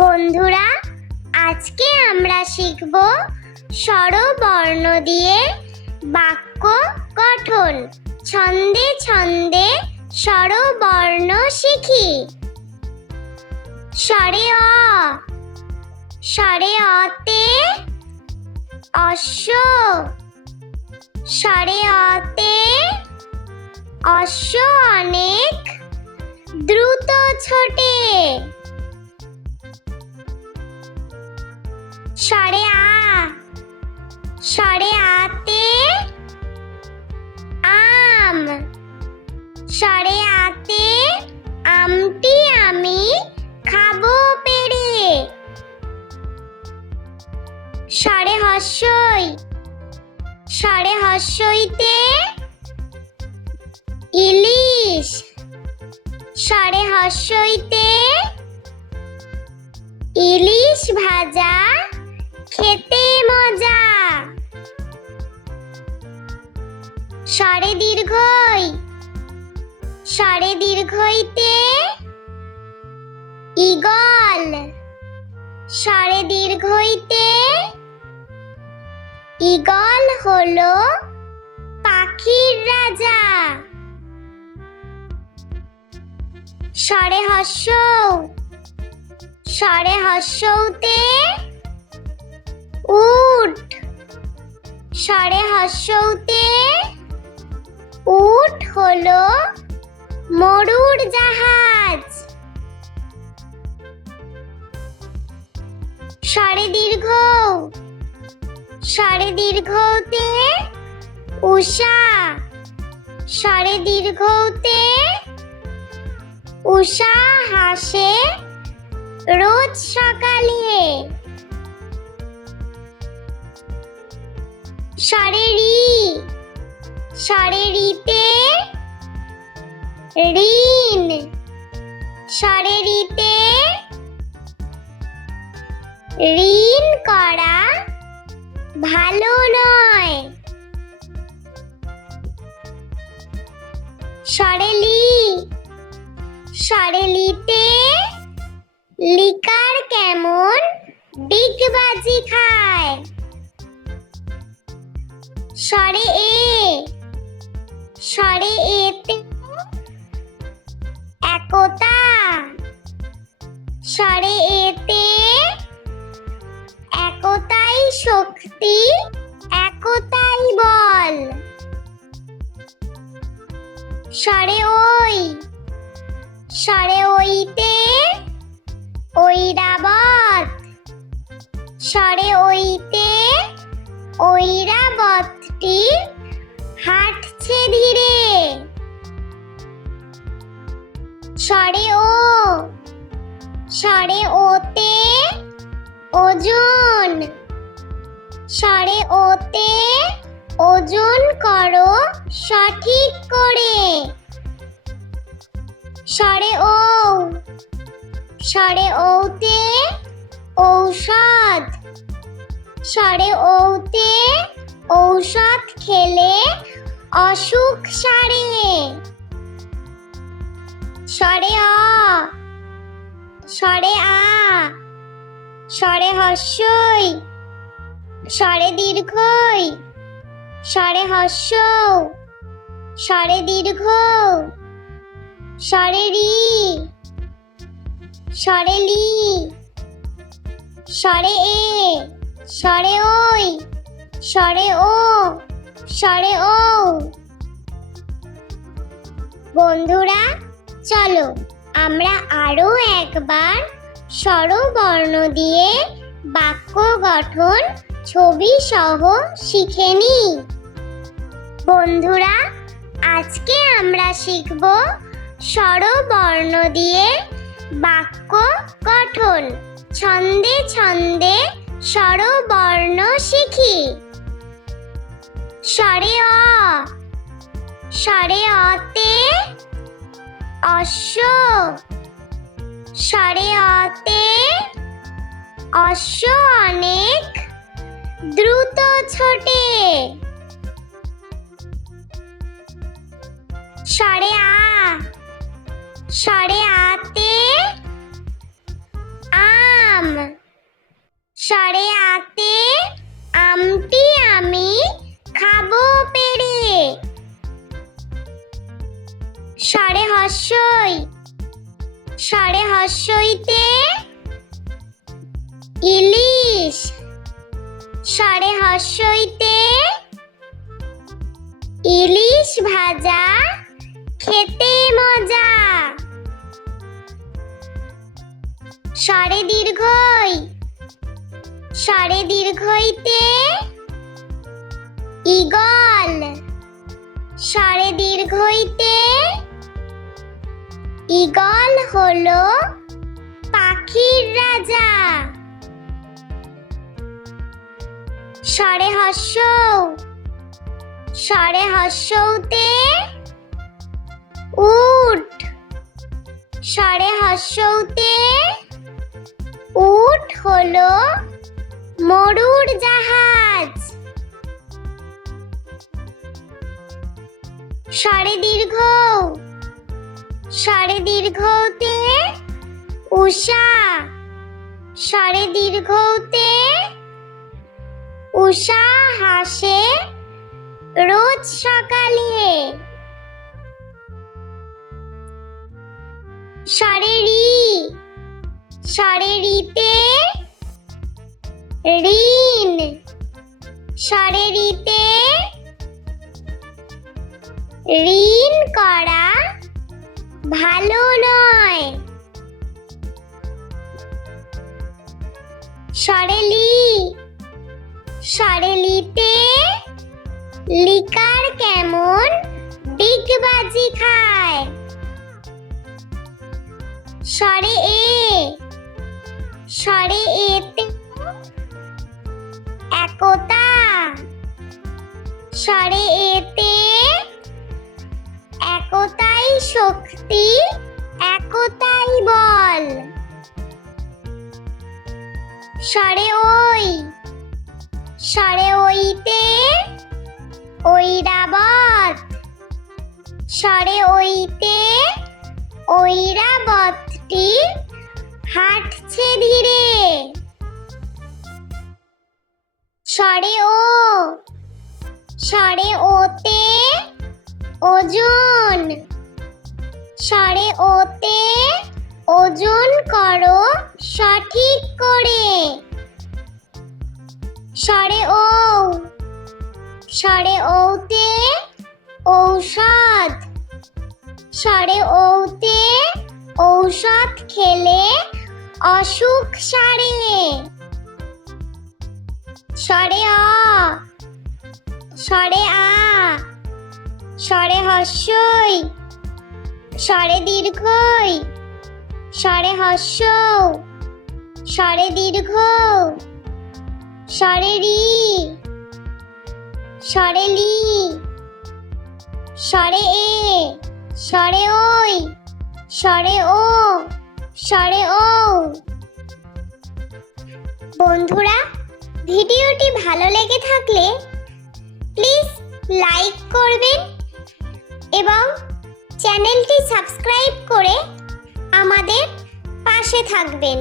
বন্ধুরা, আজকে আমরা শিখব স্বরবর্ণ দিয়ে বাক্য গঠন। ছন্দে ছন্দে স্বরবর্ণ শিখি। স্বরে অ, স্বরে অতে অশ্ব, স্বরে অতে অশ্ব অনেক দ্রুত ছোটে। স্বরে আ, স্বরে আতে আম, স্বরে আতে আমটি আমি খাবো পেড়ে। স্বরে হস্যই, স্বরে হস্যইতে ইলিশ, স্বরে হস্যইতে ইলিশ ভাজা খেতে মজা। স্বরে দীর্ঘই, স্বরে দীর্ঘইতে ঈগল, স্বরে দীর্ঘইতে ঈগল হলো পাখির রাজা। স্বরে হস্যৌ, স্বরে হস্যৌতে উট, স্বরে হস্যৌতে উট হলো মরুর জাহাজ। স্বরে দীর্ঘ, স্বরে দীর্ঘতে উষা, স্বরে দীর্ঘতে উষা হাসে রোজ সকালে। স্বরে রি, স্বরে রিতে ঋণ, স্বরে রিতে ঋণ করা ভালো নয়। স্বরে লি, স্বরে লিতে লিকার কেমন ডিগবাজি খায়। স্বরে এ, স্বরে এতে একতা, স্বরে এতে একতাই শক্তি, একতাই বল। স্বরে ওই, স্বরে ওইতে ঐরাবত, স্বরে ওইতে ঐরাবতটি হাঁটছে ধীরে। স্বরে ও, স্বরে ওতে ওজন, স্বরে ওতে ওজন করো সঠিক করে। স্বরে ও, স্বরে ওতে ঔষধ, স্বরে ওতে ঔষধ খেলে অসুখ সারে। স্বরে অ, স্বরে আ, স্বরে হস্যই, স্বরে দীর্ঘই, স্বরে হস্যৌ, স্বরে দীর্ঘ, স্বরে রি, স্বরে লি, স্বরে এ, স্বরে ওই, স্বরে ও, স্বরে ও। বন্ধুরা, চলো আমরা আরো একবার স্বরবর্ণ দিয়ে বাক্য গঠন ছবি সহ শিখে নিই। বন্ধুরা, আজকে আমরা শিখব স্বরবর্ণ দিয়ে বাক্য গঠন। ছন্দে ছন্দে স্বরবর্ণ শিখি। স্বরে অ, স্বরে অতে অশ্ব, স্বরে অতে অশ্ব অনেক দ্রুত ছোটে। স্বরে আ, স্বরে আতে আম, সরে আতে আমটি আমি খাবো পেরে। সরে হস্যই সরে হস্যইতে ইলিশ। সরে হস্যইতে ইলিশ ভাজা খেতে মজা। সরে দীর্ঘই সরে দীর্ঘইতে ঈগল। সরে দীর্ঘইতে ঈগল হলো পাখির রাজা। সরে হস্যৌ সরে হস্যৌতে উট। সরে হস্যৌতে উট হলো মরুর জাহাজ। সরে দীর্ঘৌ সরে দীর্ঘৌতে উষা। সরে দীর্ঘৌতে উষা হাসে রোজ সকালে। সরে রি সরে রিতে ঋণ। সরে রিতে ঋণ করা ভালো নয়। সরে লি সরে লিতে লিকার কেমন ডিগবাজি খায়। সরে এ সরে এতে একতা। সরে এতে একতাই শক্তি একতাই বল। সরে ওই সরে ওইতে ঐরাবত। সরে ওইতে ঐরাবতটি হাঁটছে ধীরে। সরে ও সরে ওতে ওজন। সরে ওতে ওজন করো সঠিক করে। সরে ও সরে ওতে ঔষধ। সরে ওতে ঔষধ খেলে অসুখ সারে। সরে অ সরে আ সরে হস্যই সরে দীর্ঘই সরে হস্যৌ সরে দীর্ঘ সরে রি সরে লি সরে এ সরে ওই সরে ও সরে ও। বন্ধুরা, ভিডিওটি ভালো লেগে থাকলে প্লিজ লাইক করবেন এবং চ্যানেলটি সাবস্ক্রাইব করে আমাদের পাশে থাকবেন।